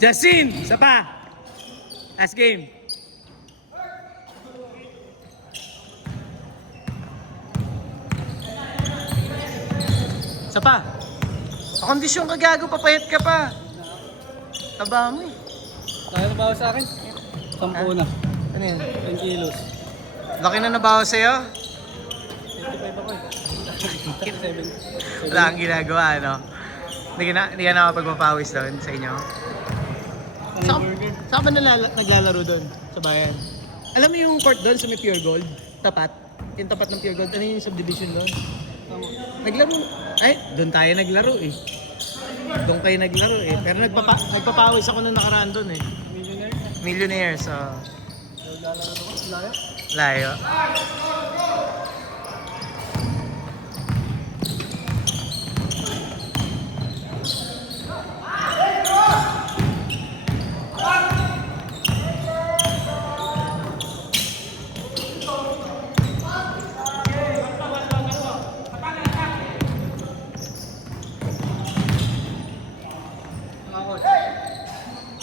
Justin! Isa pa! Last game. Isa pa. Sa kondisyon ka gago, papayat ka pa. Taba mo eh. Kaya na ba sa akin? 10 na. Ano yun? 10 kilos. Laki na nabawas sa'yo? 55 ako eh. 7. Wala kang ginagawa, ano? Hindi ka nakapagpapawis doon sa inyo? Saan ba naglalaro doon? Sa bayan? Alam mo yung court doon sa may Pure Gold? Tapat? Yung tapat ng Pure Gold? Ano yung subdivision doon? Tama. Naglaro? Ay, doon tayo naglaro eh. Doon kayo naglaro eh. Pero nagpapawis ako nung nakaraan doon eh. Millionaire? Millionaire, so... Naglalaro ko. Layo? Layo.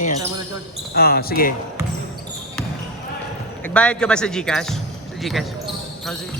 Ayan. Kaya mo na, George. Sige. Nagbayad ka ba sa GCash? Sa GCash? Sige.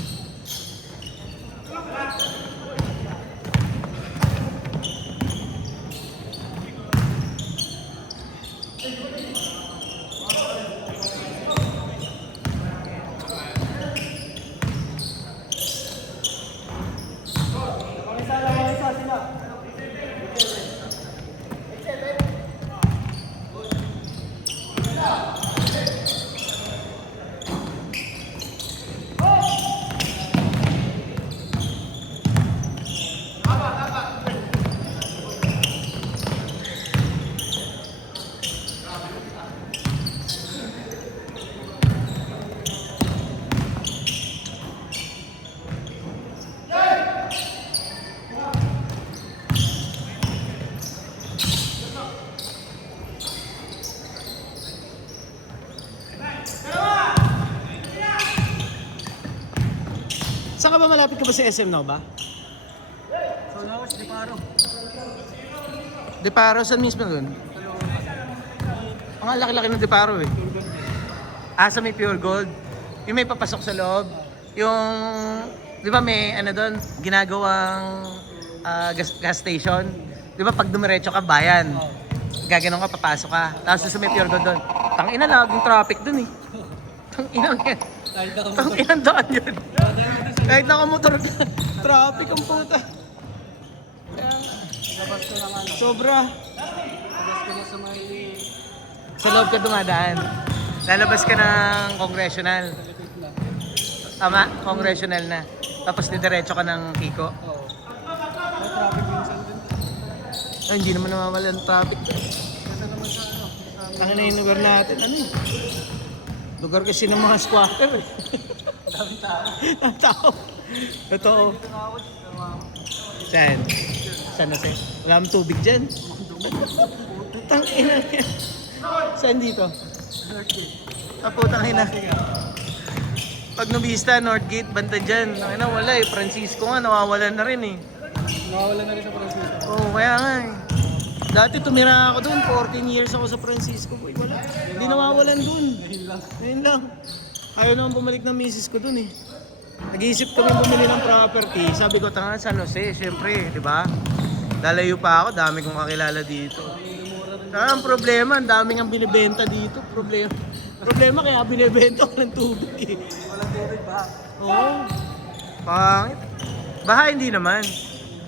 Saan ka ba malapit ka ba sa SM now ba? So now, si Paro. Deparo, saan mismo doon? Ang laki-laki ng Deparo eh. Sa may Pure Gold. Yung may papasok sa loob. Yung, di ba may ano doon, ginagawang gas station. Di ba pag dumiretso ka, bayan. Gaganon ka, papasok ka. Tapos sa may Pure Gold doon. Tangina, laging traffic doon eh. Tangina yan. Kahit na Tangina daan yun. Kahit nakamotor ka, traffic ang puta. labas ko ng ano. Sobra. Labas ko na sa may... Sa loob ka dumadaan. Lalabas ka ng congressional. Likod na. Tama, congressional na. Tapos didiretso ka ng Kiko. Oo. May traffic minsan din. Ay, hindi naman namamala ng traffic. Kasi naman sa ano. Sa Ang na yung lugar natin, ano eh. Lugar kasi ng mga squatter eh. daming tao. Ang tao. Totoo. Dito na ako. Saan? Saan na sa'yo? Wala akong tubig dyan. Tangina yan. Saan dito? Putang ina. Pag Nubista, Northgate, banda dyan. Ano, wala eh. Francisco nga, nawawalan na rin eh. Nawawala na rin sa Francisco. Oo, kaya nga eh. Dati tumira ako doon, 14 years ako sa Francisco. Boy, wala. Hindi nawawalan doon. Ayun lang. Ayaw naman bumalik ng misis ko doon eh. Nag-iisip kami bumili ng property. Sabi ko, tanga, San Jose, syempre, di ba? Lalayo pa ako, dami kong kakilala dito. Ang problema, ang daming ang binibenta dito. Problema kaya binibenta ko ng tubig eh. Walang tubig ba? Oo. Pangit. Baha hindi naman.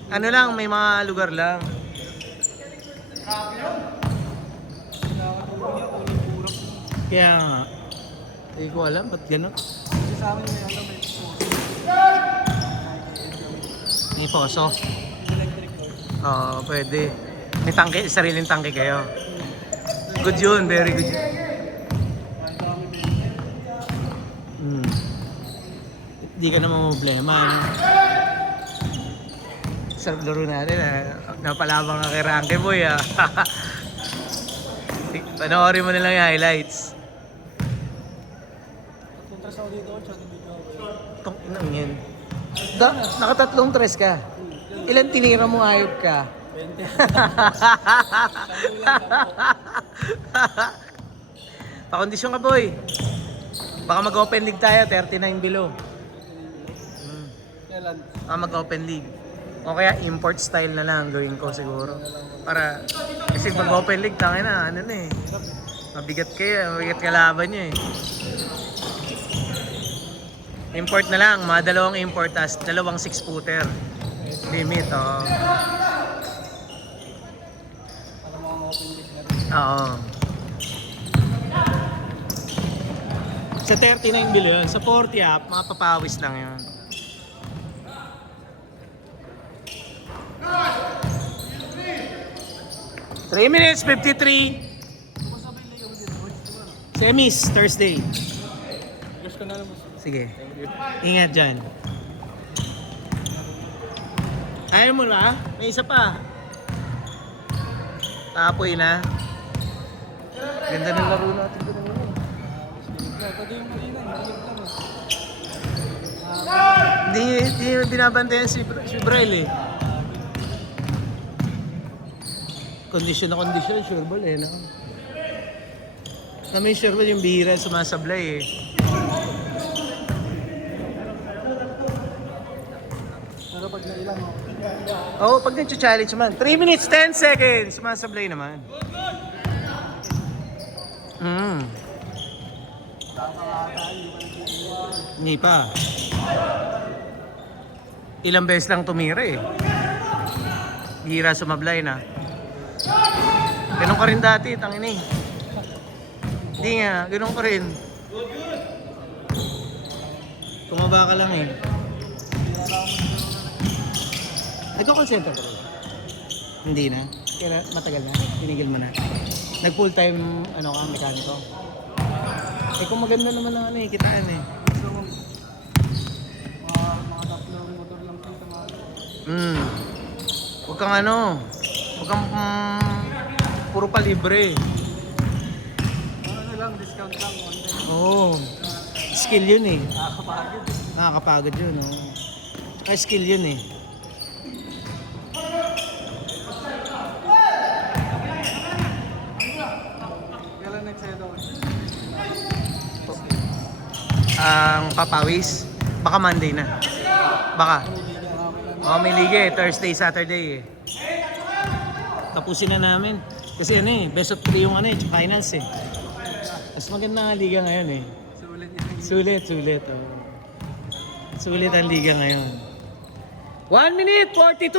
Ano lang, may mga lugar lang. Kaya nga. Hindi ko alam, ba't gano'n? Kasi sa amin may ano, may May poso. electric board. Oo, pwede. May tangke, sariling tangke kayo. Good yun, very good yun. Kahit kami din. Hindi ka naman problema. Ano? Sa laro natin, napalabang ka kay Ranke Boy. Panoorin mo na lang yung highlights. Punta sa dito, tsaka dito. Tong inang yan. Nakatatlong tres ka. Ilan tinira mo ayop ka? 20. Pakondisyon ka, boy. Baka mag-open league tayo, 39 below. Kailan? Mag-open league. O kaya import style na lang gawin ko siguro. Para, kasi mag-open league, tangin na, ano na eh. Mabigat mabigat kalaban nyo eh. Import na lang, mga dalawang import, tas dalawang 6-footer. Limit, oh. Para mga open league na rin. Oo. Sa 39 below yun. Sa 40 up, mga papawis lang yun. Three minutes, 53. Semis, Thursday. Gusto ko na lang. Sige. Ingat dyan. Ayaw mo na? May isa pa. Tapoy na. Ganda ng laro natin doon naman eh. Pwede yung malina, maliit lang eh. Hindi binabantayan si Brel eh. Kondisyon na kondisyon, sure ball eh. No? Kami sure ball yung bihira sumasablay eh. Pero pag nailan mo, Oo, pag nag-challenge man. 3 minutes, 10 seconds. Sumasablay naman. Hindi pa. Ilang beses lang tumira eh. Bihira sumablay na. Ganun ka rin dati, tangin eh. Hindi nga, ganun ka rin. Tumaba ka lang eh. Nagko-concentrate ka rin? Hindi na? Kaya matagal na? Tinigil mo na? Nag-full time mekaniko? Eh kung maganda naman ang ano eh, kitaan eh. gusto mo mga tatlong motor lang po sa mga Huwag kang huwag kang puro palibre. ano lang, discount lang, one time. Oo. Skill yun eh. Nakakapagod. Nakakapagod yun. Skill yun eh. Kailan nagsedo? Ang papawis, baka Monday na. Baka. May liga eh. Thursday, Saturday eh. Tapusin na namin. Kasi best of 3 yung finals eh. Mas maganda nga liga ngayon eh. Sulit yan. Sulit. Oh. Sulit ang liga ngayon. 1 minute, 42!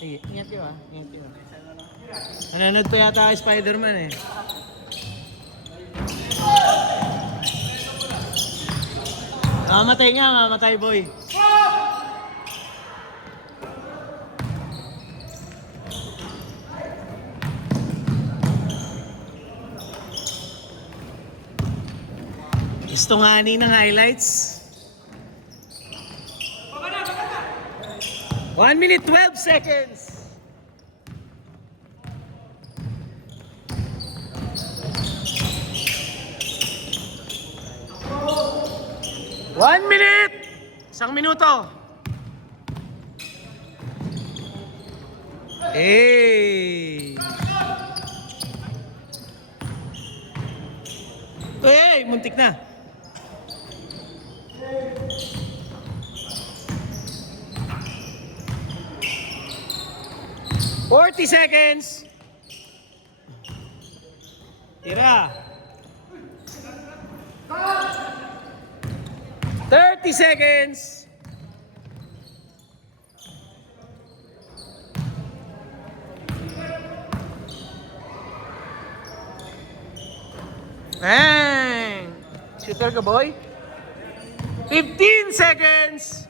Sige, ingat kayo ah. Ingat kayo. Nanonood pa yata Spider-Man eh. Mamatay boy. Gusto nga ng highlights. 1 minute 12 seconds. One minute! 1 minuto. Hey! Hey! Muntik na. $40 seconds. Tira. 30 seconds. Bang! Shooter ka, boy. 15 seconds.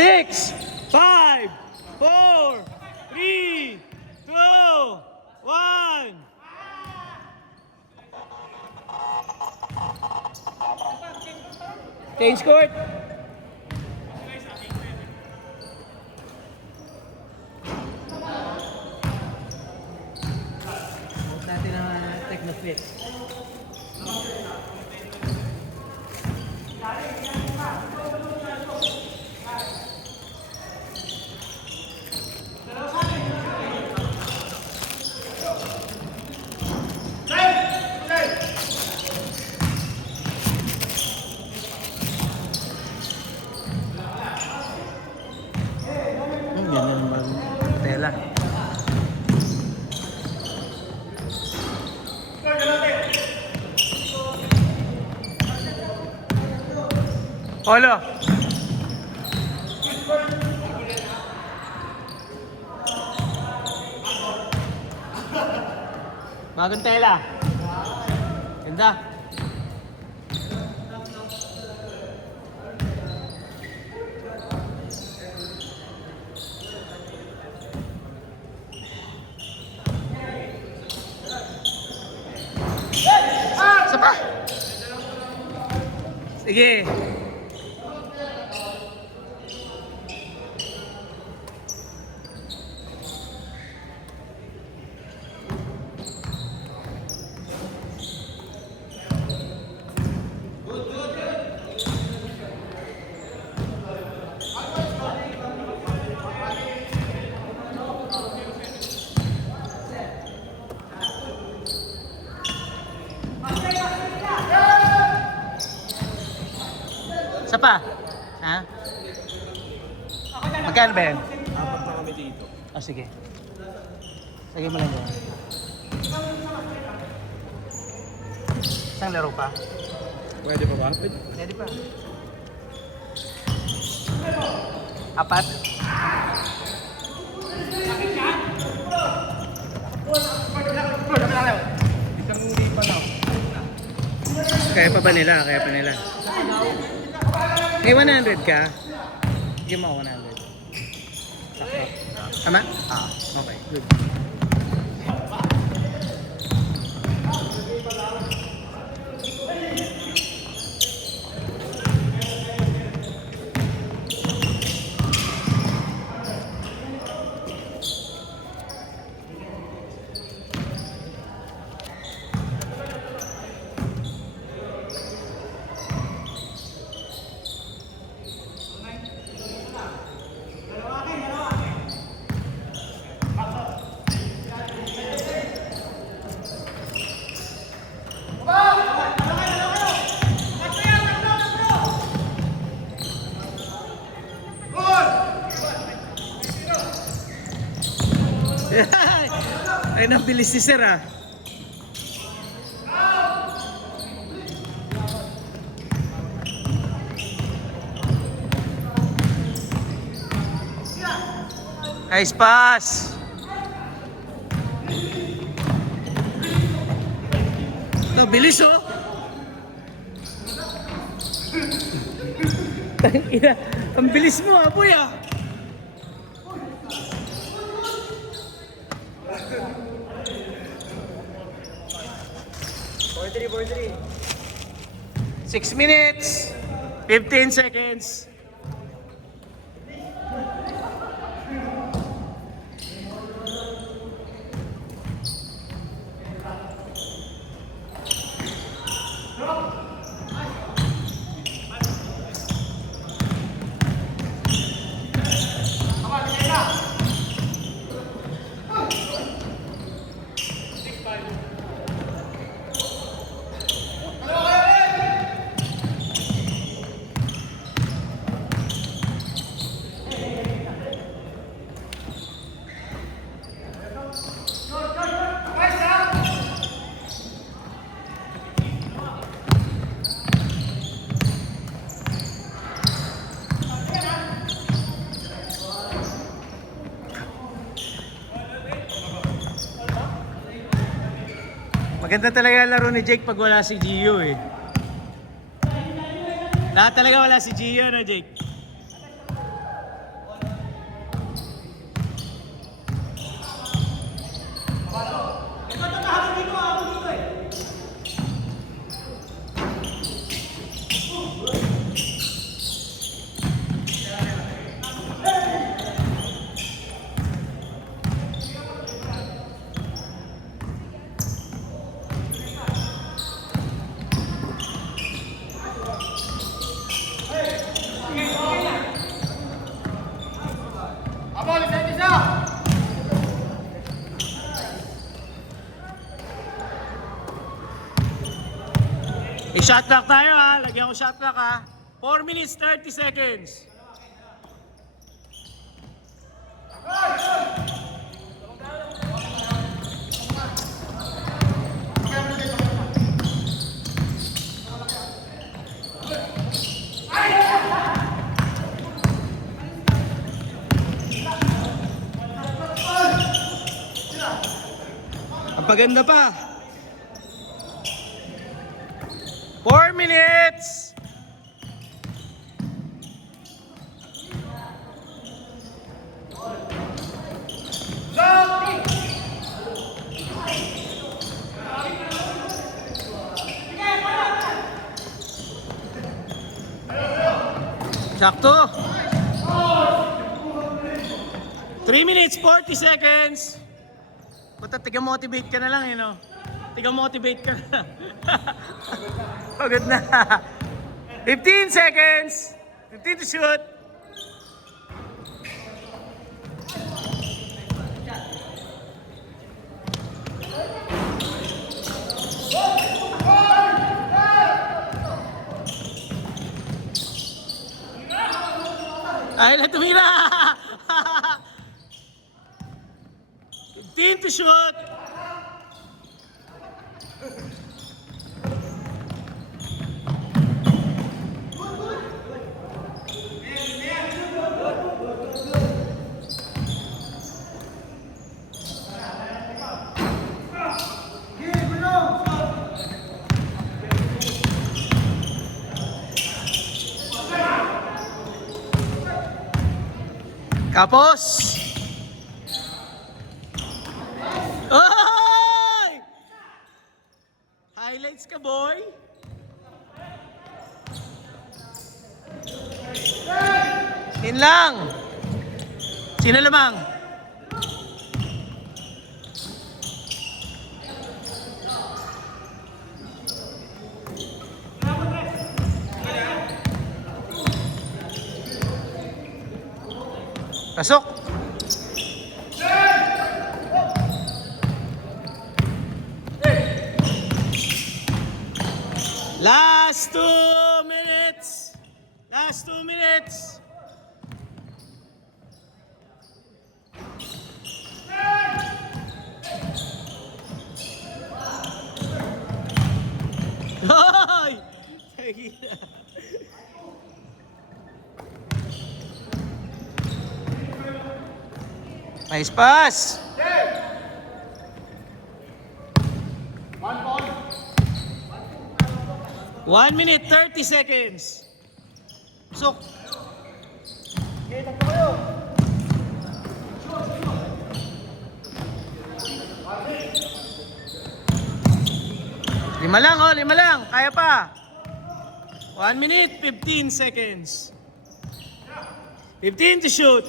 6, 5, 4, 3, 2, 1. Change court. Huwag natin ang Technofix. Olo. Bagong tela. Ganda. Isa pa. Sige. Isa pa. Ha? Magkano ba yan? Apat na kami dito. Oh, sige. Sige mo lang yun. Isang laro pa? Pwede pa ba? Pwede pa. Apat? Isang hindi pa na. Kaya pa ba nila? Kaya pa nila. May 100 ka? Bigyan mo ako 100. Sakto. Tama? Okay. Good. Ay, nabilis si Sir ah. Nice pass. Ito, bilis oh. Tangina, ang bilis mo ah, boy ah. Boy 3. 6 minutes, 15 seconds. Maganda talaga ang laro ni Jake pag wala si Gio eh. Lahat talaga wala si Gio na Jake. I-shot clock tayo ha. Lagyan ko shot clock ha. 4 minutes 30 seconds. Ay! Papaganda pa. 4 minutes. Sakto. 3 minutes, 40 seconds. Basta tiga-motivate ka na lang, eh, no? Tiga-motivate ka na. Pagod na. 15 seconds. 15 to shoot. Ay, na tumira! 15 to shoot. Kapos! Oy! Highlights ka, boy! Yun lang! Sino lamang? Pasok! Last 2 minutes! Last 2 minutes! Hoy! Nice pass! 1 minute, 30 seconds. Sok. Okay, takbo kayo. Lima lang, oh, 5 lang. Kaya pa. 1 minute, 15 seconds. 15 to shoot.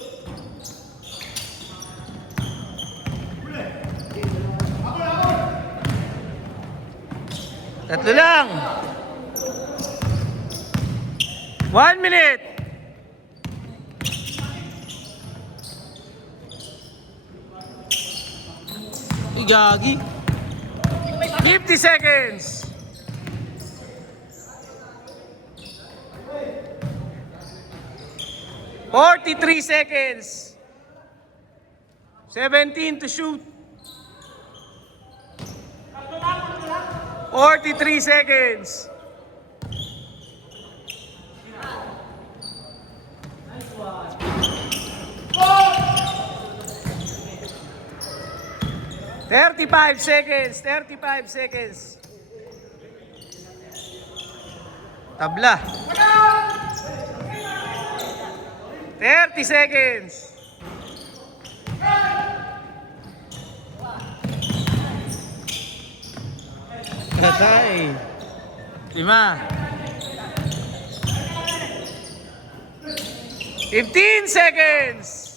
Tatlo lang. 1 minute. Igagi. 50 seconds. 43 seconds. 17 to shoot. 43 seconds. Thirty-five seconds. 35 seconds. Tabla. 30 seconds. Patay. 5. 15 seconds.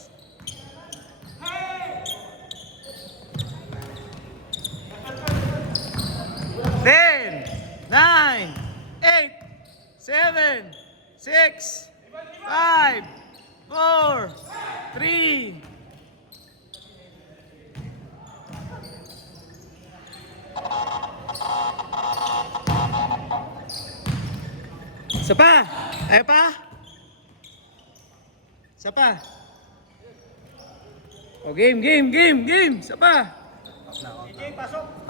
10, 9, 8, 7, 6, 5, 4, 3. Isa pa. Ayaw pa. Isa pa. O, game. Isa pa. DJ, pasok.